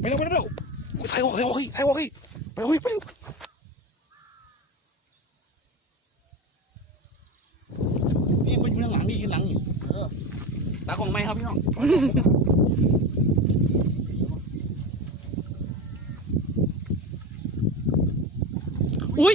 ไปเร็วไปเร็วอุ๊ยใส่ออกใส่ออกเฮ้ยใส่ออกเฮ้ยไปเร็วเฮ้ยไปเร็วนี่มันอยู่ข้างหลังนี่ข้างหลังนี่เออตากล้องไหมครับพี่น้องอุ้ย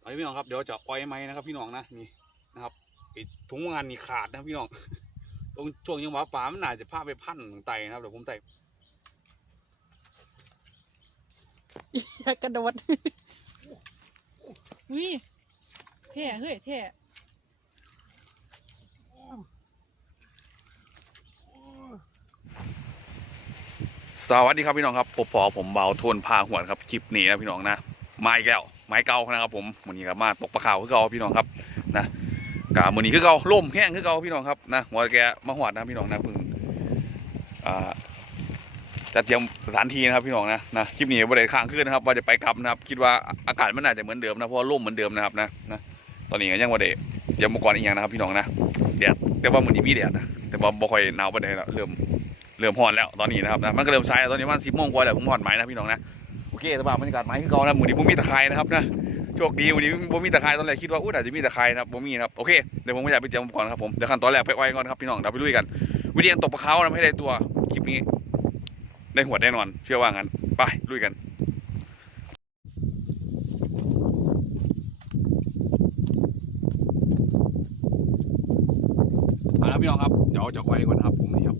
เอาละพี่น้องครับเดี๋ยวจะปล่อยไม้นะครับ พี่น้องนะนี่นะครับไอ้ถุงงานนี่ขาดนะครับพี่น้อง ตรงช่วงยังหวะป่ามันน่าจะพาไปพันตรงไตนะครับเดี๋ยวผมไต อยากระโดดอุ้ยแท่เฮ้ยแท่สวัสดีครับพี่น้องครับปปอผมเบาโทนพาหวนครับคลิปนี้นะพี่น้องนะไม้แก้วไม้เก่านะครับ ผมวันนี้ก็มาตกปลาขาวคือเก่าพี่น้องครับนะกามือนี้คือเก่าล่มแห้งคือเก่าพี่น้องครับนะหัวแกมาหวดนะพี่น้องนะเพึ่งอ่า จัดเตรียมสถานที่นะครับพี่น้องนะนะคลิปนี้บริเวณข้างขึ้นนะครับว่าจะไปกลับนะครับ คิดว่าอากาศมันน่าจะเหมือนเดิมนะเพราะว่าล่มเหมือนเดิมนะครับนะนะตอนนี้ก็ยังว่าเดเดี๋ยวมื่อก่อนอีกอย่างนะครับพี่น้องนะแดดแต่ว่ามือนี้มีแดดนะแต่ว่าบ่ค่อยหนาวปานใดแล้วเริ่มเริ่มฮ้อนแล้วตอนนี้นะครับนะมันก็เริ่มใช้ตอนนี้มันสิบโมงกว่าแล้วผมฮ้อนไหมนะพี่น้องนะโอเคสภาพบรรยากาศไหมคือเก่านะหมือนี้ผมมีตะไคร้นะครับนะโชคดีวันนี้ผมมีตะไคร้ตอนแรกคิดว่าอุ้ยอาจจะมีตะไคร้นะครับผมมีนะครับโอเคเดี๋ยวผมก็อยากไปเตรียมอุปกรณ์ครับผมเดี๋ยวขั้นตอนแรกไปไว้ก่อนครับพี่น้องเดี๋ยวไปลุยกัน วิธีการตกปลาเขานะให้ได้ตัวคลิปนี้ ได้หัวแน่นอน เชื่อว่างั้น ไปลุยกันเอาละพี่น้องครับเดี๋ยวจะไว้ก่อนนะครับผมนี่ครับ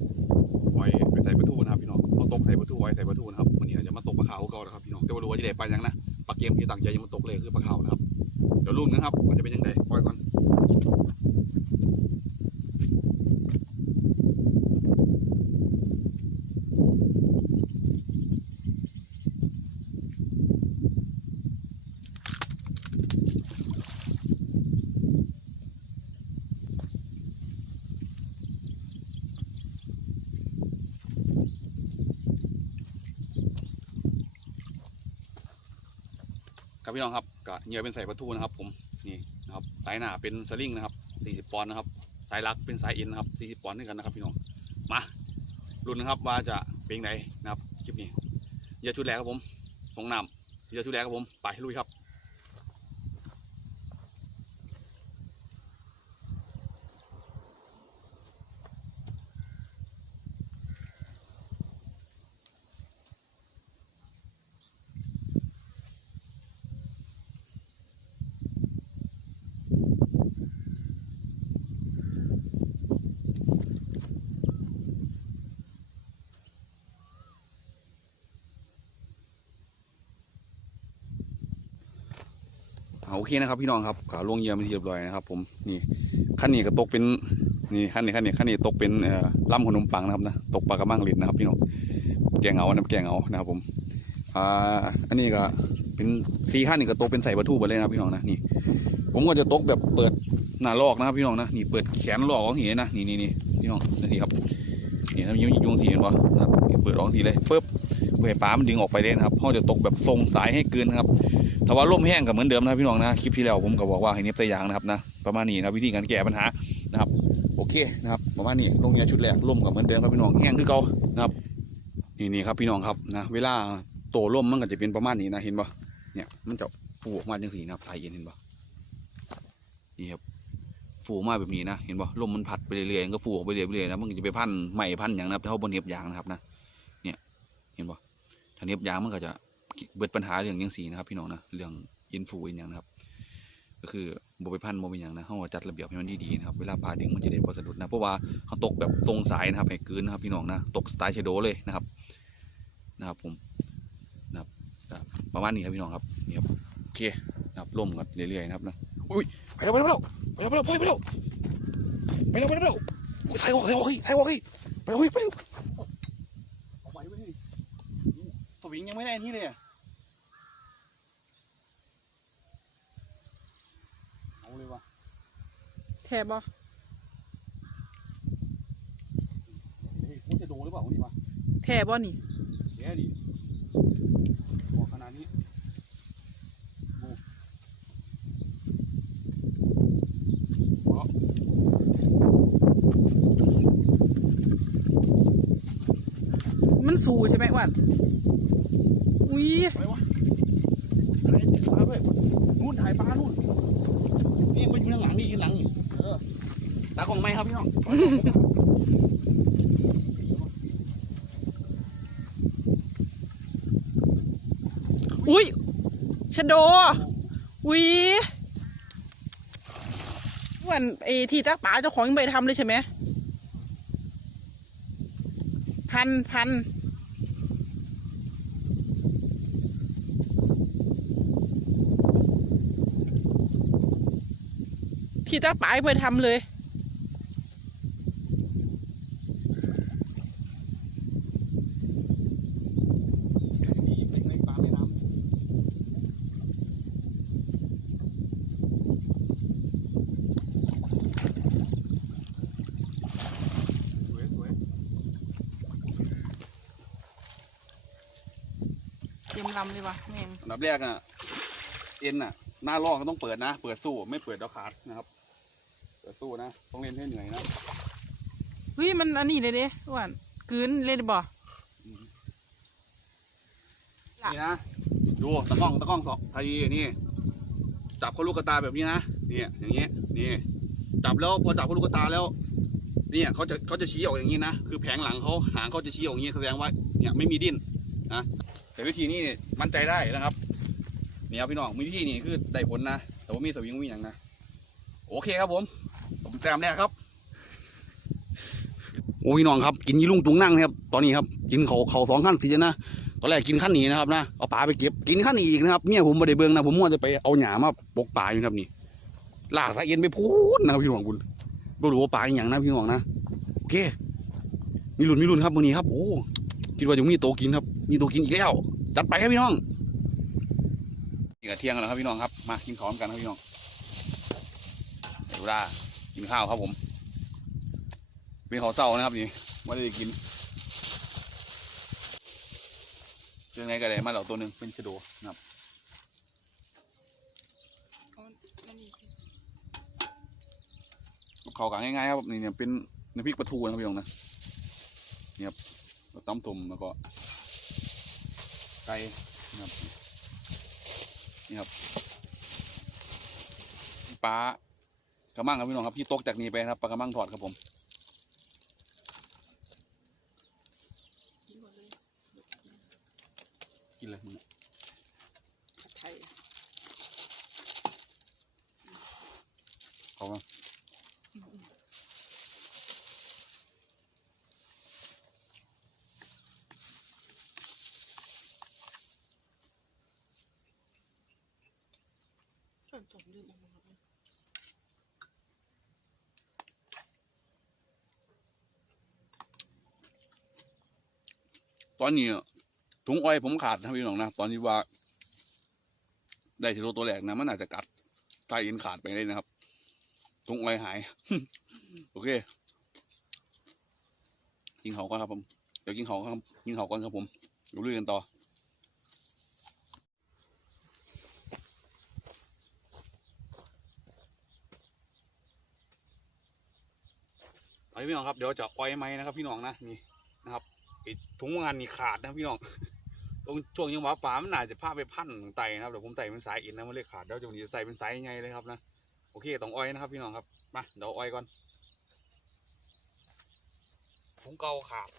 ไว้ไปใส่ประตูนะครับพี่น้องเอาตกใส่ประตูไว้ใส่ประตูนะครับวันนี้เราจะมาตกปลาขาวเก่านะครับพี่น้องแต่ารู้ว่าจะได้ไปยังนะปลาเกมที่ต่างใจยังมาตกเลยคือปลาขาวนะครับเดี๋ยวรุ่นนะครับว่าจะเป็นยังไงปล่อยก่อน ครับพี่น้องครับกะเหยื่อเป็นสายประตูนะครับ ผมนี่นะครับสายหน้าเป็นสลิงนะครับ40ปอนด์นะครับ สายลักเป็นสายเอ็นนะครับ40ปอนด์ด้วยกันนะครับพี่น้องมารุ่นนะครับว่าจะเป็นยังไงนะครับคลิปนี้เหยื่อชุดแรกครับผมสองน้ำเหยื่อชุดแรกครับผมไปลุยครับ เอาโอเคนะครับพี่น้องครับขาลงเยื่อเป็นที่เรียบร้อยนะครับ ผมนี่ขั้นนี้ก็ตกเป็นนี่ขั้นนี้ขั้นนี้ขั้นนี้ตกเป็นล่ำขนมปังนะครับนะตกปลากระมังเหรียญนะครับ พี่น้องแกงเอาน้ำแกงเอานะครับผมอ่าอันนี้ก็เป็นซีขั้นนี้ก็ตกเป็นใส่ปลาทูไปเลยนะครับพี่น้องนะนี่ ผมก็จะตกแบบเปิดหน้าลอกนะครับพี่น้องนะนี่เปิดแขนลอกของหีนะนี่นี่นี่พี่น้องนี่ครับนี่ถ้ามียุงสีเห็นปะนะครับเปิดออกสีเลยปึ๊บเพื่อปลามันดึงออกไปเลยนะครับเขาจะตกแบบทรงสายให้เกินนะครับ ถ้าว่าล่มแห้งก็เหมือนเดิมนะพี่น้องนะคลิปที่แล้วผมก็บอกว่าให้เน็บตะยางนะครับนะประมาณนี้นะวิธีการแก้ปัญหานะครับโอเคนะครับประมาณนี้ลงยาชุดแรกล่มก็เหมือนเดิมครับพี่น้องแห้งคือเก่านะครับนี่นี่ครับพี่น้องครับนะเวลาโตล่มมันก็จะเป็นประมาณนี้นะเห็นปะเนี่ยมันจะฟูออกมาจังสีนะครับสายเย็นเห็นปะนี่ครับฟูออกมาแบบนี้นะเห็นปะลมมันพัดไปเรื่อยๆก็ฟูออกไปเรื่อยๆนะมันจะไปพันไหม่พันอย่างนะครับเท่าบนเน็บยางนะครับนะเนี่ยเห็นปะถ้าเน็บยางมันก็จะ เบิดปัญหาเรื่องยังสีนะครับ พี่น้องนะเรื่องยินฟูอินอย่างนะครับ ก็คือบไปพันบ่เป็นอย่างนะเขาก็จัดระเบียบให้มันดีๆนะครับเวลาปลาดึงมันจะได้บ่สะดุดนะเพราะว่าเขาตกแบบตรงสายนะครับให้กืนนะครับ พี่น้องนะตกสไตล์เชโดเลยนะครับ นะครับ ผมนะครับประมาณนี้ครับพี่น้องครับนี่ครับโอเคนะครับล่มกันเรื่อยๆนะครับนะอุ้ยไปแล้วไปแล้วไปแล้วไปแล้วไปแล้วไปแล้วไปแล้วไปแล้วไปแล้วอุ้ยใส่ออกใส่ออกเฮ้ยใส่ออกเฮ้ยไปแล้วเฮ้ยไปแล้วเอาไปเว้ยสวิงยังไม่ได้นี่เลยอะ เอาเลยวะแท่บ่เฮ้ยมันจะโดนหรือเปล่านี่วะแท่บ่นี่แย่ดิบอกขนาดนี้โอ้หัวเราะมันมันสูใช่ไหมอ้วันอุ้ยอะไรวะอะไรเจ็บปลาด้วยนู่นถ่ายปลานู่น นี่มันอยู่ข้างหลังนี่ข้างหลังเออตากล้องไหมครับพี่น้องอุ้ยชะโดอุ้ยอ้วันไอ้ที่จักป่าเจ้าของยังไม่ได้ทำเลยใช่ไหมพันพัน ที่จักป่ายังไม่ได้ทำเลยนี่เป็นในปลาแม่น้ำสวยสวยเตรียมลำเลยวะแม่ง อันดับแรกอะ เอ็นอะ หน้าลอกก็ต้องเปิดนะ เปิดสู้ไม่เปิดเดี๋ยวขาดนะครับ เปิดสู้นะต้องเล่นให้เหนื่อยนะเฮ้ยมันอันนี้เลยเด้อ้วนกลืนเล่นบ่อืมล่ะนี่นะดูตะกล้องตะกล้องสองไทยนี่ จับเขาลูกกระตาแบบนี้นะเนี่ยอย่างเงี้ยนี่ จับแล้วพอจับเขาลูกกระตาแล้ว เนี่ยเขาจะเขาจะชี้ออกอย่างนี้นะคือแผงหลังเขาหางเขาจะชี้ออกอย่างนี้แสดงว่าเนี่ยไม่มีดิ้นนะแต่วิธีนี้เนี่ยมั่นใจได้นะครับ นี่ครับพี่น้องวิธีนี้คือได้ผลนะ แต่ว่ามีสวิงมีอย่างนะโอเคครับผมผมแต้มแรกครับโอ้พี่น้องครับกินยี่ลุงตุงนั่งนะครับตอนนี้ครับกินเขาเขาสองขั้นทีนะตอนแรกกินขั้นนี้นะครับนะเอาปลาไปเก็บกินขั้นนี้อีกนะครับเมียผมไม่ได้เบิ่งนะผมมัวจะไปเอาหยามาปกปลาอยู่ครับนี่ลากสายเอ็นไปพูดนะครับพี่น้องคุณไม่รู้ว่าปลาอย่างนะพี่น้องนะโอเค มีรุ่นมีรุ่นครับวันนี้ครับโอ้คิดว่าจะมีโตกินครับมีโตกินอีกแล้วจัดไปครับพี่น้อง นี่ก็เที่ยงแล้วครับพี่น้องครับ มากินข้าวกันครับพี่น้องเดี๋ยวได้กินข้าวครับผม เป็นข้าวเศร้านะครับนี่ไม่ได้กินเรื่องไงก็ได้มาเหล่าตัวหนึ่งเป็นชะโดนะครับเขากันง่ายๆครับนี่เนี่ยเป็นน้ำพริกปลาทูนะครับพี่น้องนะเนี่ครับต้มตุ่มแล้วก็ไก่นะครับ นี่ครับปลากระมังครับพี่น้องครับที่ตกจากนี้ไปครับปลากระมังถอดครับผมกินเลยมึง ไทย เขามา ส่วนจบลืมเอามาครับตอนนี้ถุงอ้อยผมขาดนะครับพี่น้องนะ ตอนนี้ว่า ได้ทีโลตัวแรกนะมันอาจจะกัดไตเอ็นขาดไปเลยนะครับถุงอ้อยหาย โอเค กินเขาก่อนครับผม เดี๋ยวกินเขาครับ กินเขาก่อนครับผมเดี๋ยวลุยกันต่อ พี่น้องครับเดี๋ยวจะอ้อยไหมนะครับ พี่น้องนะนี่นะครับไอ้ถุงงานนี่ขาดนะพี่น้อง ตรงช่วงยังหวะป่ามันน่าจะพาไปพันไตนะครับเดี๋ยวผมใส่เป็นสายอินนะมันเลยขาดเดี๋ยวจะจะใส่เป็นสายยังไงเลยครับนะโอเคต้องอ้อยนะครับ พี่น้องครับมาเดี๋ยวอ้อยก่อนถุงเก่าขาด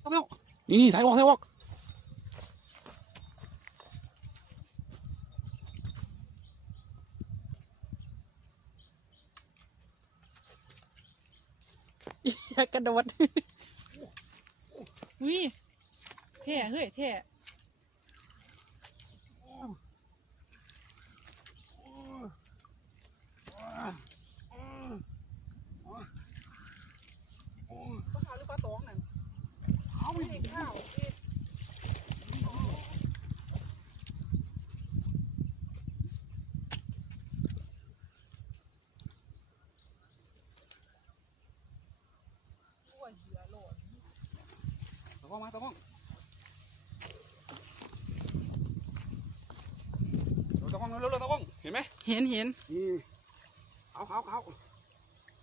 เอาไปเอา นี่นี่สายวอกสายวอกอกกระโดดอุ้ยแท่เฮ้ยเท่ ตะก้องมาตะก้องเตะ้องเร็วเตะ้อง เห็นไหมเห็นเห็นเอาเอาเอา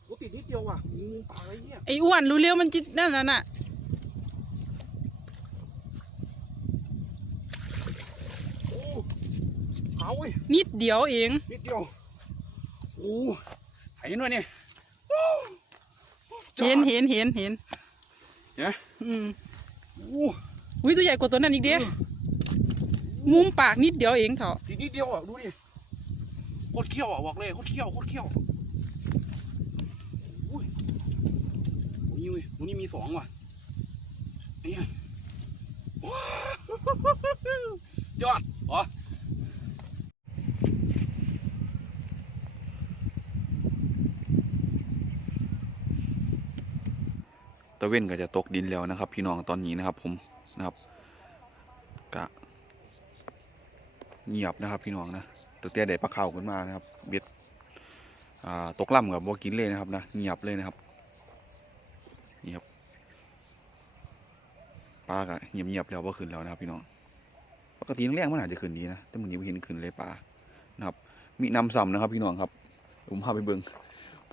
โอ้ติดนิดเดียวว่ะงูป่าอะไรเงี้ยไอ้อ้วนรู้เร็วมันจิตนั่นน่ะ เขาเว้ยนิดเดียวเอง นิดเดียวโอ้เห็นไหมเนี่ยเห็นเห็นเห็นเห็นเนี่ยอืมโอ้อุ้ยตัวใหญ่กว่าตัวนั้นอีกเด้มุมปากนิดเดียวเองเถอะทีนิดเดียวอะดูดิโคตรเขี้ยวอะบอกเลยโคตรเขี้ยวโคตรเขี้ยวอุ้ยโอ้ยเว้ยตัวนี้มีสองว่ะเนี่ยว้าวยอดเหรอ ตะเว้นก็จะตกดินแล้วนะครับ พี่น้องตอนนี้นะครับ ผมนะครับกะเงียบนะครับ พี่น้องนะตัวเตี้ยได้ปลาเข่าขึ้นมานะครับ เบ็ดตกล่ำกับบ่กินเลยนะครับนะเงียบเลยนะครับเงียบปลาก็เงียบเงียบแล้วว่าขึ้นแล้วนะครับ พี่น้องปกติแรกๆมันอาจจะขึ้นดีนะแต่มันนี้ไม่เห็นขึ้นเลยปลานะครับ มีน้ำซ้ำนะครับ พี่น้องครับ ผมพาไปเบิ่ง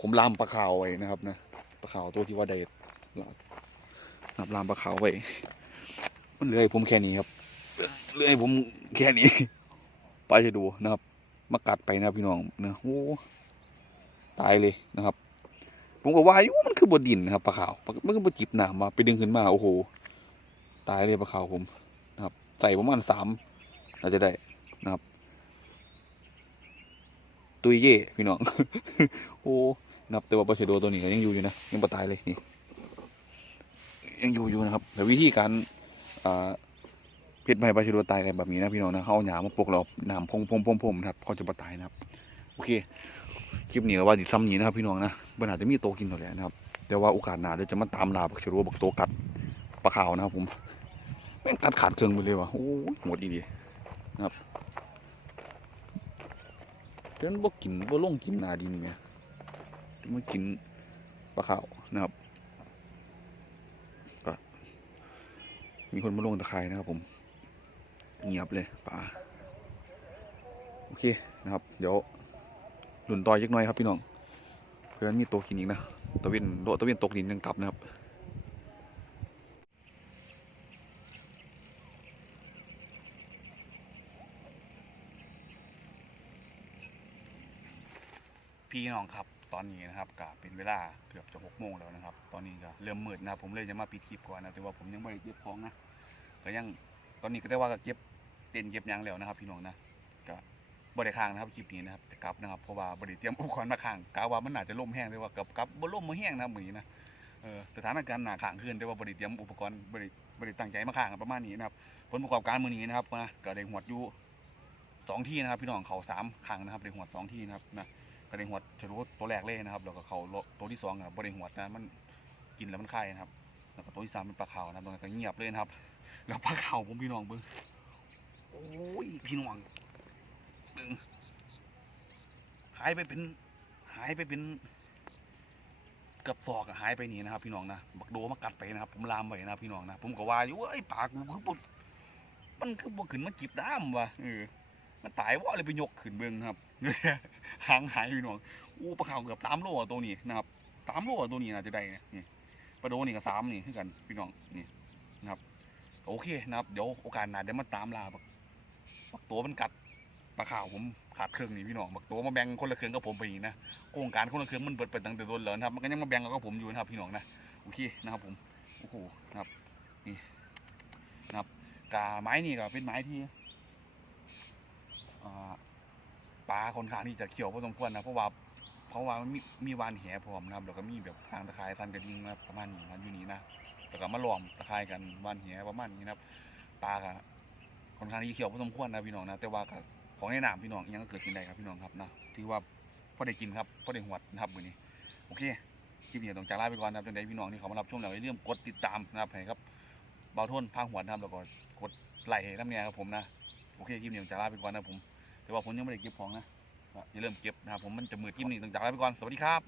ผมลามปลาข่าวไว้นะครับนะปลาข่าวตัวที่ว่าได้ นับลามปลาขาวไว้มันเลือให้ผมแค่นี้ครับเลือให้ผมแค่นี้ไปจะดูนะครับ มากัดไปนะพี่น้องนะโอ้ตายเลยนะครับ ผมก็ว่าอยู่มันคือบดินนะครับปลาขาวมันก็บจิบหนามมาไปดึงขึ้นมาโอ้โหตายเลยปลาขาวผมนะครับ ใส่ประมาณสามน่าจะได้นะครับ ตุยเย่พี่น้อง โอ้นับแต่ว่าปลาเชโดตัวนี้ยังอยู่อยู่นะยังปลาตายเลยนี่ ยังอยู่อยู่นะครับ แต่วิธีการอ่าเพชรไม้ปลาชะโดตายกันแบบนี้นะพี่น้องนะเขาเอาหยามาปลุกเราหนามพงพงพงพงนะครับเขาจะปตายนะครับ โอเคคลิปนี้ก็ว่าดิซ้ำนี้นะครับพี่น้องนะมันอาจจะมีโตกินตัวแหละนะครับ แต่ว่าโอกาสหน้าเดี๋ยวจะมาตามลาบักชะโดบักโตกัดปลาขาวนะครับผมแม่งกัดขาดเชิงไปเลยว่ะโอ้หมดอีดีนะครับเดินบ่กินบ่ลงกินนาดินเนี่ยมากินปลาขาวนะครับ มีคนมาลงตะไคร่นะครับผม เงียบเลยป่าโอเคนะครับ เดี๋ยวหลุนต่อยยักน่อยครับพี่น้อง เพื่อนมีตัวกินอีกนะตะเวนโดดตะเวนตกดินยังกลับนะครับพี่น้องครับ ตอนนี้นะครับก็เป็นเวลาเกือบจะหกโมงแล้วนะครับ ตอนนี้ก็เริ่มมืดนะครับผมเลยจะมาปิดคลิปก่อนนะแต่ว่าผมยังไม่ได้เก็บของนะก็ยังตอนนี้ก็ได้ว่าก็เก็บเต็นเก็บยังแล้วนะครับ พี่น้องนะก็บริค้างนะครับคลิปนี้นะครับกลับนะครับเพราะว่าบริเตรียมอุปกรณ์มาค้างกะว่ามันอาจจะล่มแห้งแต่ว่ากับกลับบ่ล่มมาแห้งนะครับมือนี้นะเออสถานการณ์หนาข้างขึ้นแต่ว่าบริเตรียมอุปกรณ์บริบริตั้งใจมาค้างประมาณนี้นะครับผลประกอบการมือนี้นะครับนะก็ได้หวดอยู่สองที่นะครับ พี่น้องเขาสามครั้งนะครับได้หวดสองที่นะครับนะ ก็ได้หวดชะโดตัวแรกเลยนะครับแล้วก็เขาตัวที่สองอะบริหวดนะมันกินแล้วมันคายนะครับ แล้วก็ตัวที่สามเป็นปลาขาวนะครับตรงนั้นก็เงียบเลยนะครับ แล้วปลาขาวผมพี่น้องเบิ้งโอ้ยพี่น้องเบิ่งหายไปเป็นหายไปเป็นเกือบศอกหายไปนี่นะครับ พี่น้องนะบักโดมากัดไปนะครับ ผมลามไปนะครับพี่น้องนะผมก็ว่าอยู่ว่าไอ้ปากกูคือบ่มันคือบ่ขึ้นมาจิบน้ำว่ะเออมันตายว่าเลยไปยกขึ้นเบิ่งครับ หางหายพี่น้องอู้ปลาขาวเกือบสามโลอะตัวนี้นะครับสามโลอะตัวนี้น่าจะได้เนี่ยนี่ปลาโดนี่ก็สามนี่คือกันพี่น้องนี่นะครับ โอเคนะครับ เดี๋ยวโอกาสหน้าเดี๋ยวมาตามลาบักบักตัวมันกัดปลาข่าวผมขาดเครื่องนี่พี่น้องบักตัวมาแบ่งคนละเครื่องกับผมไปอีกนะโครงการคนละเครื่องมันเปิดไปตั้งแต่โดนแล้วนะครับมันก็ยังมาแบ่งกับผมอยู่นะครับ พี่น้องนะโอเคนะครับ ผมโอ้โหนะครับนี่นะครับกาไม้นี่ก็เป็นไม้ที่อ่า ปลาคนข้างที่จะเขียวพอสมควรนะเพราะว่าเพราะว่ามันมีมีวานแหพร้อมนะครับแล้วก็มีแบบทางตะไคร้ทันกระดิ่งนะครับประมาณนี้นะอยู่นี่นะแล้วก็มาลอมตะไคร้กันวานแหประมาณนี้นะครับปลาก็ค่อนข้างที่เขียวพอสมควรนะพี่น้องนะ แต่ว่าก็ของในน้ำพี่น้องยังก็เกิดขึ้นได้ครับพี่น้องครับนะถือว่าพอได้กินครับพอได้หวดนะครับมื้อนี้โอเคคลิปนี้ต้องจากลาไปก่อนนะครับจังใดพี่น้องที่เขามารับชมแล้วอย่าลืมกดติดตามนะครับให้ครับเบาโทนพางหวดนะครับแล้วก็กดไลค์ให้น้ำเนี่ยครับผมนะโอเคคลิปนี้ต้องจากลาไปก่อนนะผม แต่ว่าผมยังไม่ได้เก็บของนะก็อย่าลืมเก็บนะครับผมมันจะมืดคลิปนี้ต้องจากลาไปก่อนสวัสดีครับ